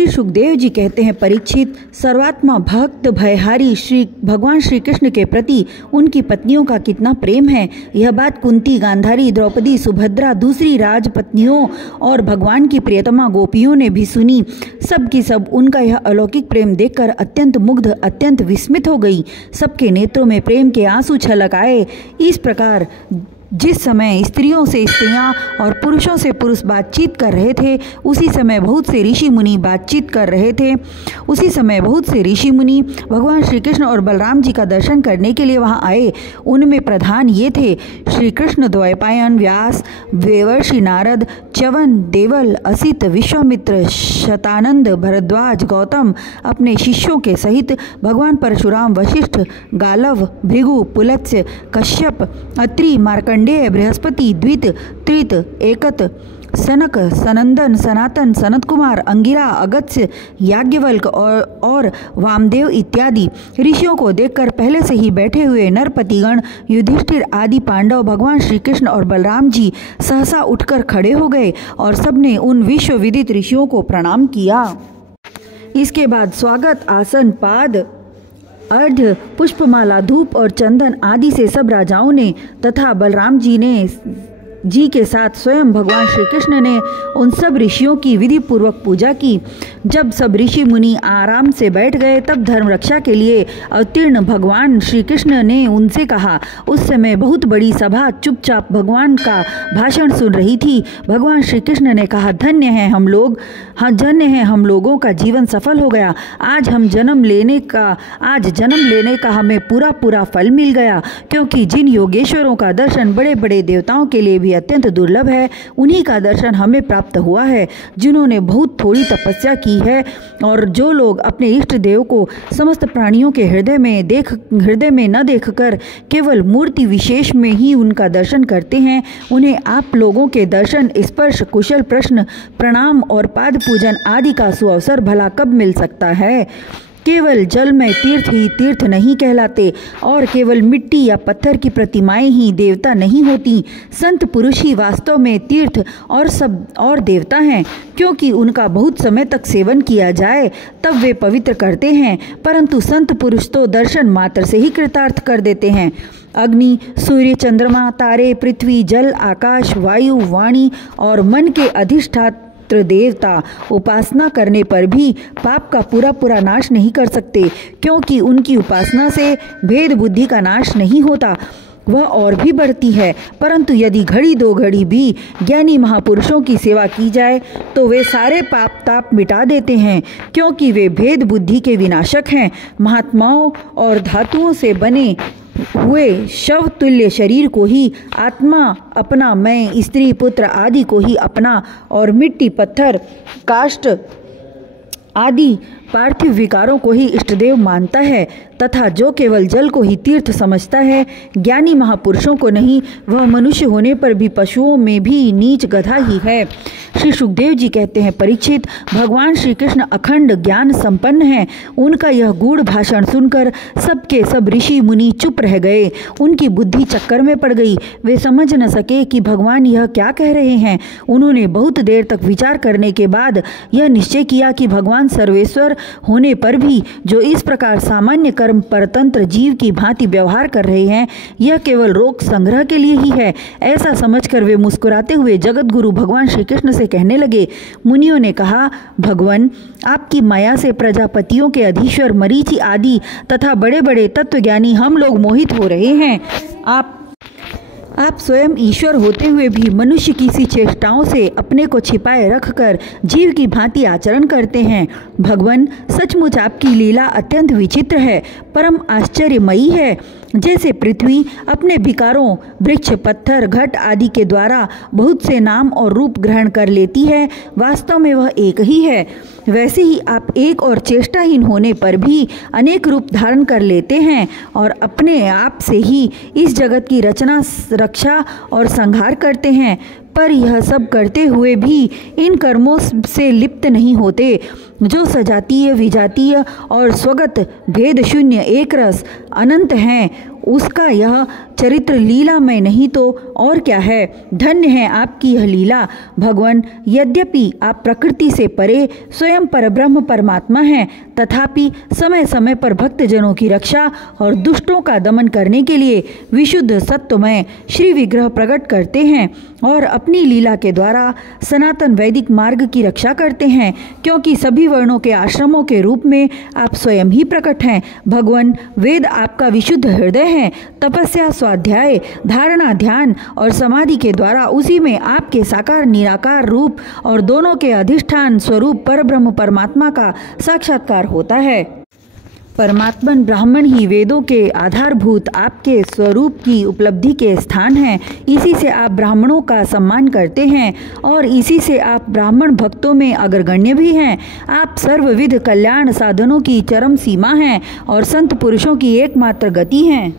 श्री सुखदेव जी कहते हैं, परीक्षित, सर्वात्मा भक्त भयहारी श्री भगवान श्री कृष्ण के प्रति उनकी पत्नियों का कितना प्रेम है। यह बात कुंती, गांधारी, द्रौपदी, सुभद्रा, दूसरी राजपत्नियों और भगवान की प्रियतमा गोपियों ने भी सुनी। सब की सब उनका यह अलौकिक प्रेम देखकर अत्यंत मुग्ध, अत्यंत विस्मित हो गई। सबके नेत्रों में प्रेम के आंसू छलक आए। इस प्रकार जिस समय स्त्रियों से स्त्रियां और पुरुषों से पुरुष बातचीत कर रहे थे, उसी समय बहुत से ऋषि मुनि बातचीत कर रहे थे। उसी समय बहुत से ऋषि मुनि भगवान श्री कृष्ण और बलराम जी का दर्शन करने के लिए वहां आए। उनमें प्रधान ये थे श्री कृष्ण, द्वैपायन, व्यास, देवर्षि नारद, च्यवन, देवल, असित, विश्वामित्र, शतानंद, भरद्वाज, गौतम अपने शिष्यों के सहित, भगवान परशुराम, वशिष्ठ, गालव, भृगु, पुलत्स्य, कश्यप, अत्रि, मार्कंडेय, बृहस्पति, द्वित, त्रित, एकत, सनक, सनंदन, सनातन, सनत कुमार, अंगिरा, अगस्त्य, याज्ञवल्क और वामदेव इत्यादि ऋषियों को देखकर पहले से ही बैठे हुए नरपतिगण, युधिष्ठिर आदि पांडव, भगवान श्री कृष्ण और बलराम जी सहसा उठकर खड़े हो गए और सबने उन विश्व विदित ऋषियों को प्रणाम किया। इसके बाद स्वागत आसन, पाद, अर्घ्य, पुष्पमाला, धूप और चंदन आदि से सब राजाओं ने तथा बलराम जी के साथ स्वयं भगवान श्री कृष्ण ने उन सब ऋषियों की विधि पूर्वक पूजा की। जब सब ऋषि मुनि आराम से बैठ गए, तब धर्म रक्षा के लिए अवतीर्ण भगवान श्री कृष्ण ने उनसे कहा। उस समय बहुत बड़ी सभा चुपचाप भगवान का भाषण सुन रही थी। भगवान श्री कृष्ण ने कहा, धन्य है हम लोगों का जीवन सफल हो गया। आज जन्म लेने का हमें पूरा फल मिल गया, क्योंकि जिन योगेश्वरों का दर्शन बड़े बड़े देवताओं के लिए भी अत्यंत दुर्लभ है, उन्हीं का दर्शन हमें प्राप्त हुआ है, जिन्होंने बहुत थोड़ी तपस्या की है। और जो लोग अपने इष्ट देव को समस्त प्राणियों के हृदय में न देखकर केवल मूर्ति विशेष में ही उनका दर्शन करते हैं, उन्हें आप लोगों के दर्शन, स्पर्श, कुशल प्रश्न, प्रणाम और पाद पूजन आदि का सुअवसर भला कब मिल सकता है। केवल जल में तीर्थ ही तीर्थ नहीं कहलाते और केवल मिट्टी या पत्थर की प्रतिमाएं ही देवता नहीं होती। संत पुरुष ही वास्तव में तीर्थ और देवता हैं, क्योंकि उनका बहुत समय तक सेवन किया जाए तब वे पवित्र करते हैं, परंतु संत पुरुष तो दर्शन मात्र से ही कृतार्थ कर देते हैं। अग्नि, सूर्य, चंद्रमा, तारे, पृथ्वी, जल, आकाश, वायु, वाणी और मन के अधिष्ठाता देवता उपासना करने पर भी पाप का पूरा नाश नहीं कर सकते, क्योंकि उनकी उपासना से भेद बुद्धि का नाश नहीं होता, वह और भी बढ़ती है। परंतु यदि घड़ी दो घड़ी भी ज्ञानी महापुरुषों की सेवा की जाए तो वे सारे पाप ताप मिटा देते हैं, क्योंकि वे भेद बुद्धि के विनाशक हैं। महात्माओं और धातुओं से बने हुए शव तुल्य शरीर को ही आत्मा अपना, मैं, स्त्री, पुत्र आदि को ही अपना और मिट्टी, पत्थर, काष्ठ आदि पार्थिव विकारों को ही इष्टदेव मानता है तथा जो केवल जल को ही तीर्थ समझता है, ज्ञानी महापुरुषों को नहीं, वह मनुष्य होने पर भी पशुओं में भी नीच गधा ही है। श्री सुखदेव जी कहते हैं, परीक्षित, भगवान श्री कृष्ण अखंड ज्ञान संपन्न हैं। उनका यह गूढ़ भाषण सुनकर सबके सब ऋषि मुनि चुप रह गए। उनकी बुद्धि चक्कर में पड़ गई। वे समझ न सके कि भगवान यह क्या कह रहे हैं। उन्होंने बहुत देर तक विचार करने के बाद यह निश्चय किया कि भगवान सर्वेश्वर होने पर भी जो इस प्रकार सामान्य कर्म परतंत्र जीव की भांति व्यवहार कर रहे हैं, यह केवल रोग संग्रह के लिए ही है। ऐसा समझकर वे मुस्कुराते हुए जगत गुरु भगवान श्री कृष्ण से कहने लगे। मुनियों ने कहा, भगवान, आपकी माया से प्रजापतियों के अधीश्वर मरीचि आदि तथा बड़े बड़े तत्वज्ञानी हम लोग मोहित हो रहे हैं। आप स्वयं ईश्वर होते हुए भी मनुष्य की सी चेष्टाओं से अपने को छिपाए रखकर जीव की भांति आचरण करते हैं। भगवान, सचमुच आपकी लीला अत्यंत विचित्र है, परम आश्चर्यमयी है। जैसे पृथ्वी अपने विकारों, वृक्ष, पत्थर, घट आदि के द्वारा बहुत से नाम और रूप ग्रहण कर लेती है, वास्तव में वह एक ही है, वैसे ही आप एक और चेष्टाहीन होने पर भी अनेक रूप धारण कर लेते हैं और अपने आप से ही इस जगत की रचना, रक्षा और संहार करते हैं। पर यह सब करते हुए भी इन कर्मों से लिप्त नहीं होते, जो सजातीय, विजातीय और स्वगत भेद शून्य एक रस अनंत हैं। उसका यह चरित्र लीला में नहीं तो और क्या है। धन्य है आपकी यह लीला भगवान। यद्यपि आप प्रकृति से परे स्वयं परब्रह्म परमात्मा हैं, तथापि समय समय पर भक्तजनों की रक्षा और दुष्टों का दमन करने के लिए विशुद्ध सत्वमय श्री विग्रह प्रकट करते हैं और अपनी लीला के द्वारा सनातन वैदिक मार्ग की रक्षा करते हैं, क्योंकि सभी वर्णों के आश्रमों के रूप में आप स्वयं ही प्रकट हैं। भगवान, वेद आपका विशुद्ध हृदय है। तपस्या, स्वाध्याय, धारणा, ध्यान और समाधि के द्वारा उसी में आपके साकार निराकार रूप और दोनों के अधिष्ठान स्वरूप परब्रह्म परमात्मा का साक्षात्कार होता है। परमात्मन ब्राह्मण ही वेदों के आधारभूत आपके स्वरूप की उपलब्धि के स्थान हैं। इसी से आप ब्राह्मणों का सम्मान करते हैं और इसी से आप ब्राह्मण भक्तों में अग्रगण्य भी हैं। आप सर्वविध कल्याण साधनों की चरम सीमा हैं और संत पुरुषों की एकमात्र गति हैं।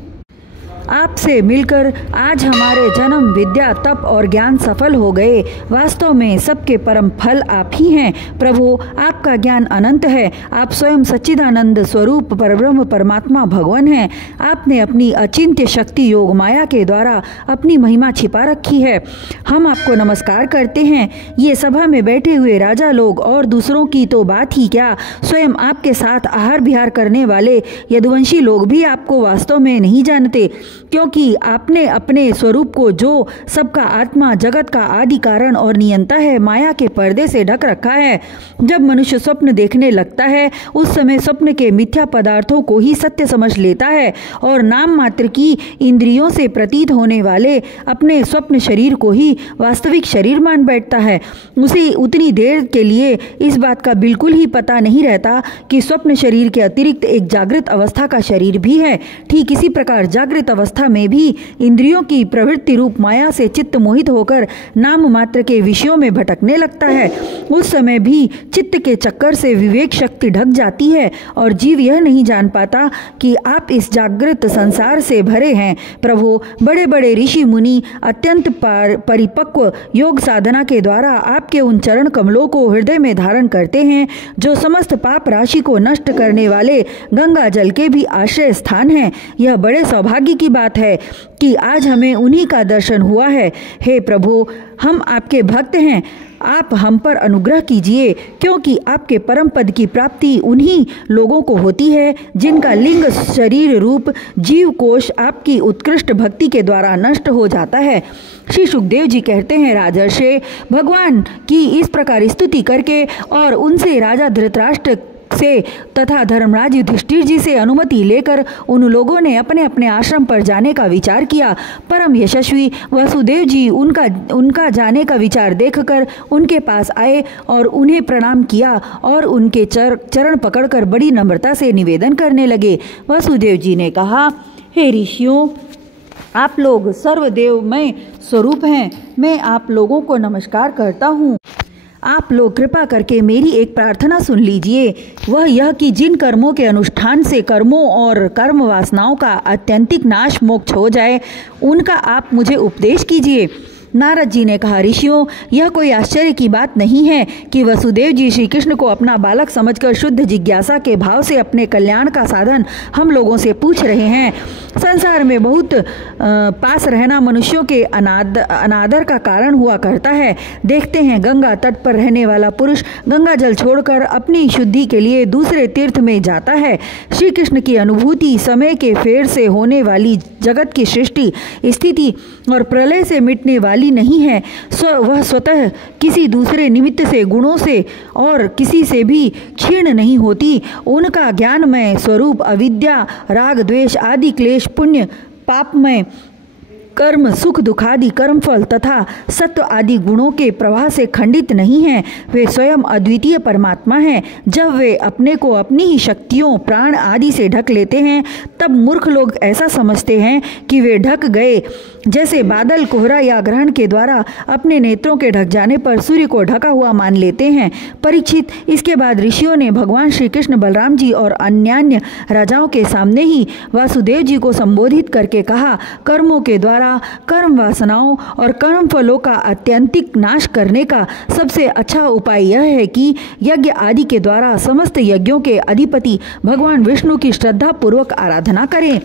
आपसे मिलकर आज हमारे जन्म, विद्या, तप और ज्ञान सफल हो गए। वास्तव में सबके परम फल आप ही हैं। प्रभु, आपका ज्ञान अनंत है। आप स्वयं सच्चिदानंद स्वरूप परब्रह्म परमात्मा भगवान हैं। आपने अपनी अचिंत्य शक्ति योग माया के द्वारा अपनी महिमा छिपा रखी है। हम आपको नमस्कार करते हैं। ये सभा में बैठे हुए राजा लोग और दूसरों की तो बात ही क्या, स्वयं आपके साथ आहार विहार करने वाले यदुवंशी लोग भी आपको वास्तव में नहीं जानते, क्योंकि आपने अपने स्वरूप को, जो सबका आत्मा, जगत का आदि कारण और नियंता है, माया के पर्दे से ढक रखा है। जब मनुष्य स्वप्न देखने लगता है, उस समय स्वप्न के मिथ्या पदार्थों को ही सत्य समझ लेता है और नाम मात्र की इंद्रियों से प्रतीत होने वाले अपने स्वप्न शरीर को ही वास्तविक शरीर मान बैठता है। उसे उतनी देर के लिए इस बात का बिल्कुल ही पता नहीं रहता कि स्वप्न शरीर के अतिरिक्त एक जागृत अवस्था का शरीर भी है। ठीक इसी प्रकार जागृत अवस्था में भी इंद्रियों की प्रवृत्ति रूप माया से चित्त मोहित होकर नाम मात्र के विषयों में भटकने लगता है। उस समय भी चित्त के चक्कर से विवेक शक्ति ढक जाती है और जीव यह नहीं जान पाता कि आप इस जागृत संसार से भरे हैं। प्रभु, बड़े बड़े ऋषि मुनि अत्यंत परिपक्व योग साधना के द्वारा आपके उन चरण कमलों को हृदय में धारण करते हैं, जो समस्त पाप राशि को नष्ट करने वाले गंगा जल के भी आश्रय स्थान हैं। यह बड़े सौभाग्य की बात है कि आज हमें उन्हीं का दर्शन हुआ है। हे प्रभु, हम आपके भक्त हैं। आप हम पर अनुग्रह कीजिए, क्योंकि आपके परम पद की प्राप्ति उन्हीं लोगों को होती है जिनका लिंग शरीर रूप जीव कोश आपकी उत्कृष्ट भक्ति के द्वारा नष्ट हो जाता है। श्री सुखदेव जी कहते हैं, राजर्षि, भगवान की इस प्रकार स्तुति करके और उनसे राजा धृतराष्ट्र से तथा धर्मराज युधिष्ठिर जी से अनुमति लेकर उन लोगों ने अपने अपने आश्रम पर जाने का विचार किया। परम यशस्वी वसुदेव जी उनका जाने का विचार देखकर उनके पास आए और उन्हें प्रणाम किया और उनके चरण पकड़कर बड़ी नम्रता से निवेदन करने लगे। वसुदेव जी ने कहा, हे ऋषियों, आप लोग सर्वदेवमय स्वरूप हैं। मैं आप लोगों को नमस्कार करता हूँ। आप लोग कृपा करके मेरी एक प्रार्थना सुन लीजिए। वह यह कि जिन कर्मों के अनुष्ठान से कर्मों और कर्म वासनाओं का आत्यंतिक नाश मोक्ष हो जाए, उनका आप मुझे उपदेश कीजिए। नारद जी ने कहा, ऋषियों, यह कोई आश्चर्य की बात नहीं है कि वसुदेव जी श्री कृष्ण को अपना बालक समझकर शुद्ध जिज्ञासा के भाव से अपने कल्याण का साधन हम लोगों से पूछ रहे हैं। संसार में बहुत पास रहना मनुष्यों के अनादर का कारण हुआ करता है। देखते हैं, गंगा तट पर रहने वाला पुरुष गंगा जल छोड़कर अपनी शुद्धि के लिए दूसरे तीर्थ में जाता है। श्री कृष्ण की अनुभूति समय के फेर से होने वाली जगत की सृष्टि, स्थिति और प्रलय से मिटने वाली नहीं है। वह स्वतः किसी दूसरे निमित्त से, गुणों से और किसी से भी क्षीण नहीं होती। उनका ज्ञानमय स्वरूप अविद्या, राग, द्वेष आदि क्लेश, पुण्य पापमय कर्म, सुख दुखादि कर्मफल तथा सत्व आदि गुणों के प्रवाह से खंडित नहीं हैं। वे स्वयं अद्वितीय परमात्मा हैं। जब वे अपने को अपनी ही शक्तियों, प्राण आदि से ढक लेते हैं, तब मूर्ख लोग ऐसा समझते हैं कि वे ढक गए, जैसे बादल, कोहरा या ग्रहण के द्वारा अपने नेत्रों के ढक जाने पर सूर्य को ढका हुआ मान लेते हैं। परीक्षित, इसके बाद ऋषियों ने भगवान श्री कृष्ण, बलराम जी और अन्यान्य राजाओं के सामने ही वासुदेव जी को संबोधित करके कहा, कर्मों के द्वारा कर्म वासनाओं और कर्म फलों का आत्यंतिक नाश करने का सबसे अच्छा उपाय यह है कि यज्ञ आदि के द्वारा समस्त यज्ञों के अधिपति भगवान विष्णु की श्रद्धा पूर्वक आराधना करें।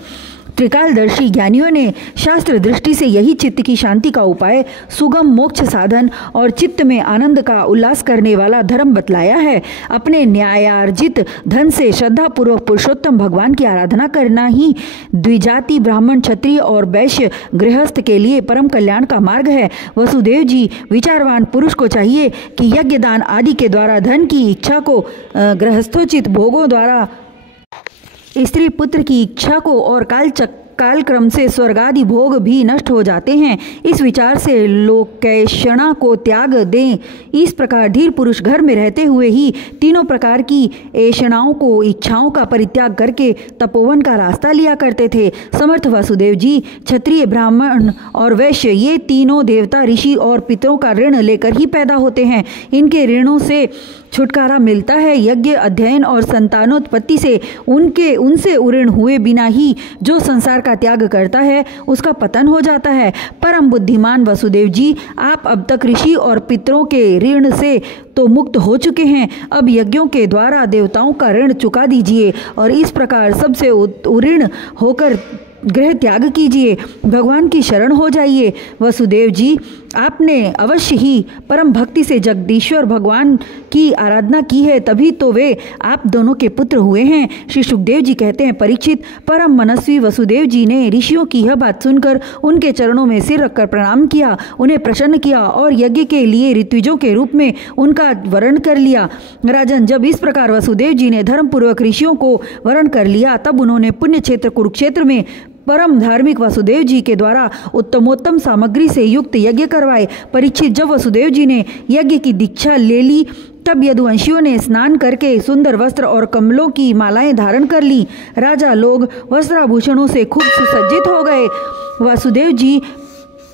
त्रिकालदर्शी ज्ञानियों ने शास्त्र दृष्टि से यही चित्त की शांति का उपाय, सुगम मोक्ष साधन और चित्त में आनंद का उल्लास करने वाला धर्म बतलाया है। अपने न्यायार्जित धन से श्रद्धापूर्वक पुरुषोत्तम भगवान की आराधना करना ही द्विजाति ब्राह्मण, क्षत्रिय और वैश्य गृहस्थ के लिए परम कल्याण का मार्ग है। वसुदेव जी, विचारवान पुरुष को चाहिए कि यज्ञ दान आदि के द्वारा धन की इच्छा को, गृहस्थोचित भोगों द्वारा स्त्री पुत्र की इच्छा को और कालक्रम से स्वर्गादि भोग भी नष्ट हो जाते हैं। इस विचार से लोकैषणा को त्याग दें। इस प्रकार धीर पुरुष घर में रहते हुए ही तीनों प्रकार की ऐषणाओं को, इच्छाओं का परित्याग करके तपोवन का रास्ता लिया करते थे। समर्थ वासुदेव जी, क्षत्रिय, ब्राह्मण और वैश्य ये तीनों देवता, ऋषि और पितरों का ऋण लेकर ही पैदा होते हैं। इनके ऋणों से छुटकारा मिलता है। यज्ञ, अध्ययन और संतानोत्पत्ति से उनसे उऋण हुए बिना ही जो संसार का त्याग करता है उसका पतन हो जाता है। परम बुद्धिमान वसुदेव जी, आप अब तक ऋषि और पितरों के ऋण से तो मुक्त हो चुके हैं। अब यज्ञों के द्वारा देवताओं का ऋण चुका दीजिए और इस प्रकार सबसे उऋण होकर गृह त्याग कीजिए, भगवान की शरण हो जाइए। वसुदेव जी, आपने अवश्य ही परम भक्ति से जगदीश्वर भगवान की आराधना की है, तभी तो वे आप दोनों के पुत्र हुए हैं। श्री सुखदेव जी कहते हैं, परीक्षित, परम मनस्वी वसुदेव जी ने ऋषियों की यह बात सुनकर उनके चरणों में सिर रखकर प्रणाम किया, उन्हें प्रसन्न किया और यज्ञ के लिए ऋत्विजों के रूप में उनका वरण कर लिया। राजन, जब इस प्रकार वसुदेव जी ने धर्मपूर्वक ऋषियों को वरण कर लिया, तब उन्होंने पुण्य क्षेत्र कुरुक्षेत्र में परम धार्मिक वासुदेव जी के द्वारा उत्तमोत्तम सामग्री से युक्त यज्ञ करवाए। परीक्षित, जब वसुदेव जी ने यज्ञ की दीक्षा ले ली, तब यदुवंशियों ने स्नान करके सुंदर वस्त्र और कमलों की मालाएं धारण कर ली। राजा लोग वस्त्राभूषणों से खूब सुसज्जित हो गए। वासुदेव जी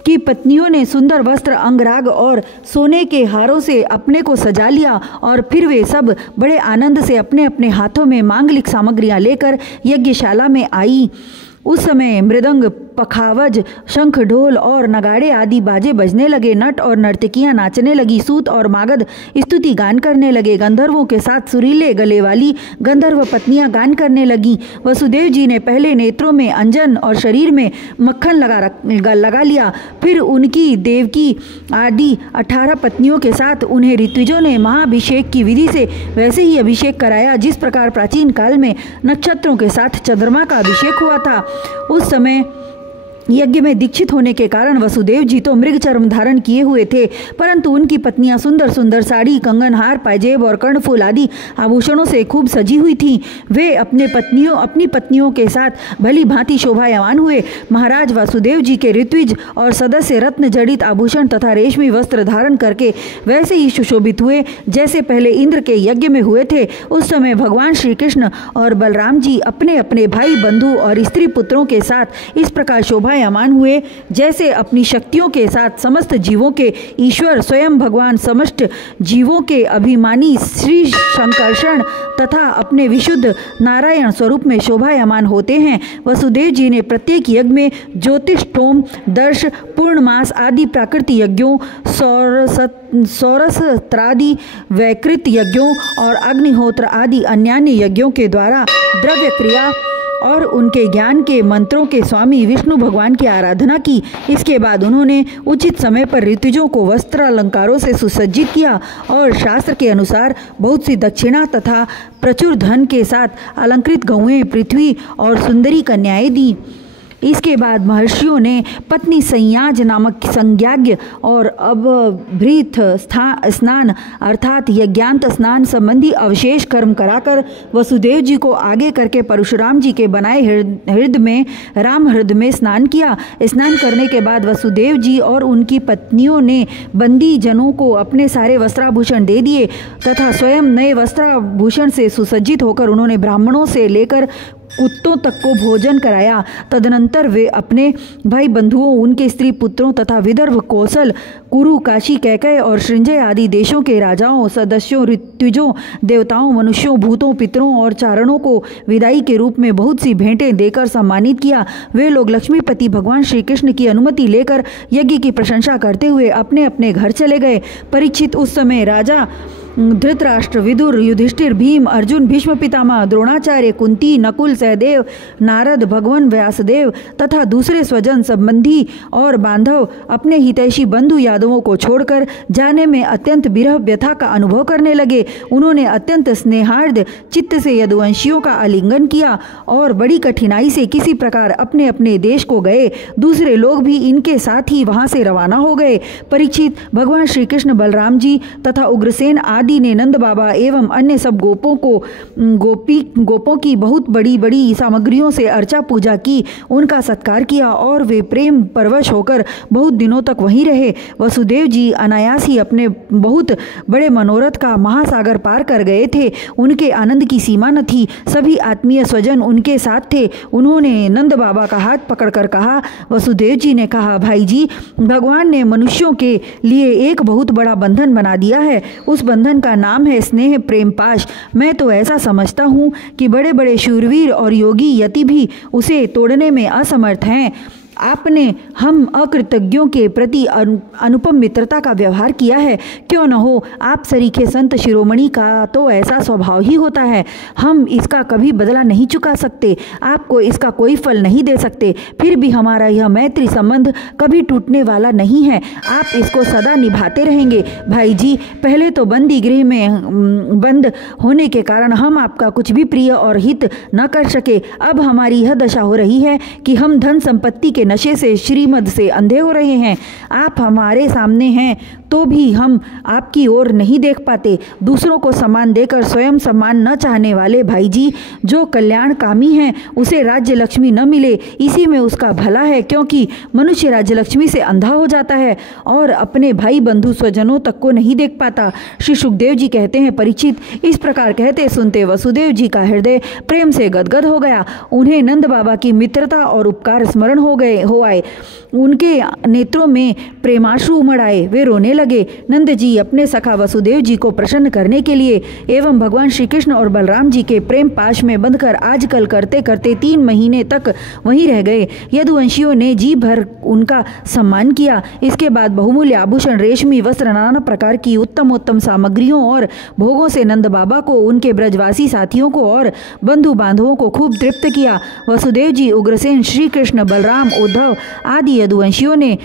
की पत्नियों ने सुंदर वस्त्र, अंगराग और सोने के हारों से अपने को सजा लिया और फिर वे सब बड़े आनंद से अपने अपने हाथों में मांगलिक सामग्रियां लेकर यज्ञशाला में आई। उस समय मृदंग, पखावज, शंख, ढोल और नगाड़े आदि बाजे बजने लगे। नट और नर्तकियां नाचने लगी। सूत और मागध स्तुति गान करने लगे। गंधर्वों के साथ सुरीले गले वाली गंधर्व पत्नियां गान करने लगी। वसुदेव जी ने पहले नेत्रों में अंजन और शरीर में मक्खन लगा लिया। फिर उनकी देवकी आदि 18 पत्नियों के साथ उन्हें ऋत्विजों ने महाभिषेक की विधि से वैसे ही अभिषेक कराया जिस प्रकार प्राचीन काल में नक्षत्रों के साथ चंद्रमा का अभिषेक हुआ था। उस समय यज्ञ में दीक्षित होने के कारण वसुदेव जी तो मृग चर्म धारण किए हुए थे, परंतु उनकी पत्नियां सुंदर सुंदर साड़ी, कंगन, हार, पायजेब और कर्णफूल आदि आभूषणों से खूब सजी हुई थीं। वे अपनी पत्नियों के साथ भली भांति शोभायमान हुए। महाराज वासुदेव जी के ऋत्विज और सदस्य रत्न जड़ित आभूषण तथा रेशमी वस्त्र धारण करके वैसे ही सुशोभित हुए जैसे पहले इंद्र के यज्ञ में हुए थे। उस समय भगवान श्री कृष्ण और बलराम जी अपने अपने भाई, बंधु और स्त्री पुत्रों के साथ इस प्रकार शोभायमान हुए जैसे अपनी शक्तियों के साथ समस्त जीवों के ईश्वर स्वयं भगवान समस्त जीवों के अभिमानी श्री शंकर्षण तथा अपने विशुद्ध नारायण स्वरूप में शोभायमान होते हैं। वसुदेव जी ने प्रत्येक यज्ञ में ज्योतिष्ठोम, दर्श, पूर्णमास आदि प्राकृतिक यज्ञों, सौरसत्रादि वैकृत यज्ञों और अग्निहोत्र आदि अन्यान्य यज्ञों के द्वारा द्रव्य क्रिया और उनके ज्ञान के मंत्रों के स्वामी विष्णु भगवान की आराधना की। इसके बाद उन्होंने उचित समय पर ऋतुजों को वस्त्र अलंकारों से सुसज्जित किया और शास्त्र के अनुसार बहुत सी दक्षिणा तथा प्रचुर धन के साथ अलंकृत गौएं, पृथ्वी और सुंदरी कन्याएं दी। इसके बाद महर्षियों ने पत्नी संयाज नामक संज्ञाज्ञ और अभृत स्नान अर्थात यज्ञांत स्नान संबंधी अवशेष कर्म कराकर वसुदेव जी को आगे करके परशुराम जी के बनाए राम हृदय में स्नान किया। स्नान करने के बाद वसुदेव जी और उनकी पत्नियों ने बंदी जनों को अपने सारे वस्त्राभूषण दे दिए तथा स्वयं नए वस्त्राभूषण से सुसज्जित होकर उन्होंने ब्राह्मणों से लेकर कुत्तों तक को भोजन कराया। तदनंतर वे अपने भाई बंधुओं, उनके स्त्री पुत्रों तथा विदर्भ, कौशल, कुरु, काशी, कैकय और श्रृंजय आदि देशों के राजाओं, सदस्यों, ऋत्विजों, देवताओं, मनुष्यों, भूतों, पितरों और चारणों को विदाई के रूप में बहुत सी भेंटें देकर सम्मानित किया। वे लोग लक्ष्मीपति भगवान श्री कृष्ण की अनुमति लेकर यज्ञ की प्रशंसा करते हुए अपने अपने घर चले गए। परीक्षित, उस समय राजा धृतराष्ट्र, विदुर, युधिष्ठिर, भीम, अर्जुन, भीष्म पितामह, द्रोणाचार्य, कुंती, नकुल, सहदेव, नारद, भगवान व्यासदेव तथा दूसरे स्वजन संबंधी और बांधव अपने हितैषी बंधु यादवों को छोड़कर जाने में अत्यंत विरह व्यथा का अनुभव करने लगे। उन्होंने अत्यंत स्नेहार्द चित्त से यदुवंशियों का आलिंगन किया और बड़ी कठिनाई से किसी प्रकार अपने अपने देश को गए। दूसरे लोग भी इनके साथ ही वहां से रवाना हो गए। परीक्षित, भगवान श्री कृष्ण, बलराम जी तथा उग्रसेन आदि ने नंद बाबा एवं अन्य सब गोपों की बहुत बड़ी बड़ी सामग्रियों से अर्चा पूजा की, उनका सत्कार किया और वे प्रेम परवश होकर बहुत दिनों तक वहीं रहे। वसुदेव जी अनायास ही अपने बहुत बड़े मनोरथ का महासागर पार कर गए थे। उनके आनंद की सीमा न थी। सभी आत्मीय स्वजन उनके साथ थे। उन्होंने नंद बाबा का हाथ पकड़कर कहा, वसुदेव जी ने कहा, भाई जी, भगवान ने मनुष्यों के लिए एक बहुत बड़ा बंधन बना दिया है। उस बंधन का नाम है स्नेह प्रेम पाश। मैं तो ऐसा समझता हूँ कि बड़े बड़े शूरवीर और योगी यति भी उसे तोड़ने में असमर्थ हैं। आपने हम अकृतज्ञों के प्रति अनुपम मित्रता का व्यवहार किया है। क्यों न हो, आप सरीखे संत शिरोमणि का तो ऐसा स्वभाव ही होता है। हम इसका कभी बदला नहीं चुका सकते, आपको इसका कोई फल नहीं दे सकते। फिर भी हमारा यह मैत्री संबंध कभी टूटने वाला नहीं है। आप इसको सदा निभाते रहेंगे। भाई जी, पहले तो बंदी गृह में बंद होने के कारण हम आपका कुछ भी प्रिय और हित न कर सके। अब हमारी यह दशा हो रही है कि हम धन संपत्ति के नशे से, श्रीमद से अंधे हो रहे हैं। आप हमारे सामने हैं तो भी हम आपकी ओर नहीं देख पाते। दूसरों को सम्मान देकर स्वयं सम्मान न चाहने वाले भाई जी, जो कल्याण कामी हैं, उसे राज्य लक्ष्मी न मिले, इसी में उसका भला है। क्योंकि मनुष्य राज्य लक्ष्मी से अंधा हो जाता है और अपने भाई बंधु स्वजनों तक को नहीं देख पाता। श्री सुखदेव जी कहते हैं, परीक्षित, इस प्रकार कहते सुनते वसुदेव जी का हृदय प्रेम से गदगद हो गया। उन्हें नंद बाबा की मित्रता और उपकार स्मरण हो आए। उनके नेत्रों में प्रेमाश्रु उमड़ आए। वे रोने लगे। नंद जी अपने सखा वसुदेव जी को प्रसन्न करने के लिए एवं भगवान श्री कृष्ण और बलराम जी के प्रेम पाश में बंधकर आजकल करते करते 3 महीने तक वहीं रह गए। यदुवंशियों ने जी भर उनका सम्मान किया। इसके बाद बहुमूल्य आभूषण, रेशमी वस्त्र, नाना प्रकार की उत्तम उत्तम सामग्रियों और भोगों से नंद बाबा को, उनके ब्रजवासी साथियों को और बंधु बांधवों को खूब तृप्त किया। वसुदेव जी, उग्रसेन, श्री कृष्ण, बलराम, उद्धव आदि यदुवंशियों ने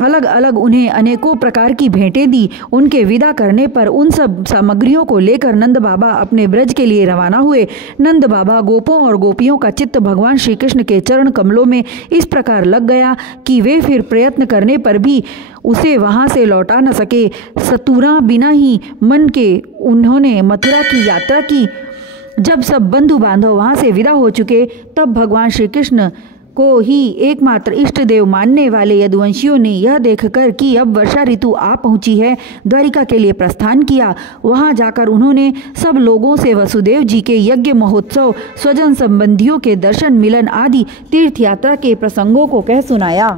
अलग अलग उन्हें अनेकों प्रकार की भेंटें दी। उनके विदा करने पर उन सब सामग्रियों को लेकर नंद बाबा अपने ब्रज के लिए रवाना हुए। नंद बाबा, गोपों और गोपियों का चित्त भगवान श्री कृष्ण के चरण कमलों में इस प्रकार लग गया कि वे फिर प्रयत्न करने पर भी उसे वहां से लौटा न सके। सतुरा बिना ही मन के उन्होंने मथुरा की यात्रा की। जब सब बंधु बांधव वहां से विदा हो चुके, तब भगवान श्री कृष्ण को ही एकमात्र इष्ट देव मानने वाले यदुवंशियों ने यह देखकर कि अब वर्षा ऋतु आ पहुंची है, द्वारिका के लिए प्रस्थान किया। वहां जाकर उन्होंने सब लोगों से वसुदेव जी के यज्ञ महोत्सव, स्वजन संबंधियों के दर्शन मिलन आदि तीर्थ यात्रा के प्रसंगों को कह सुनाया।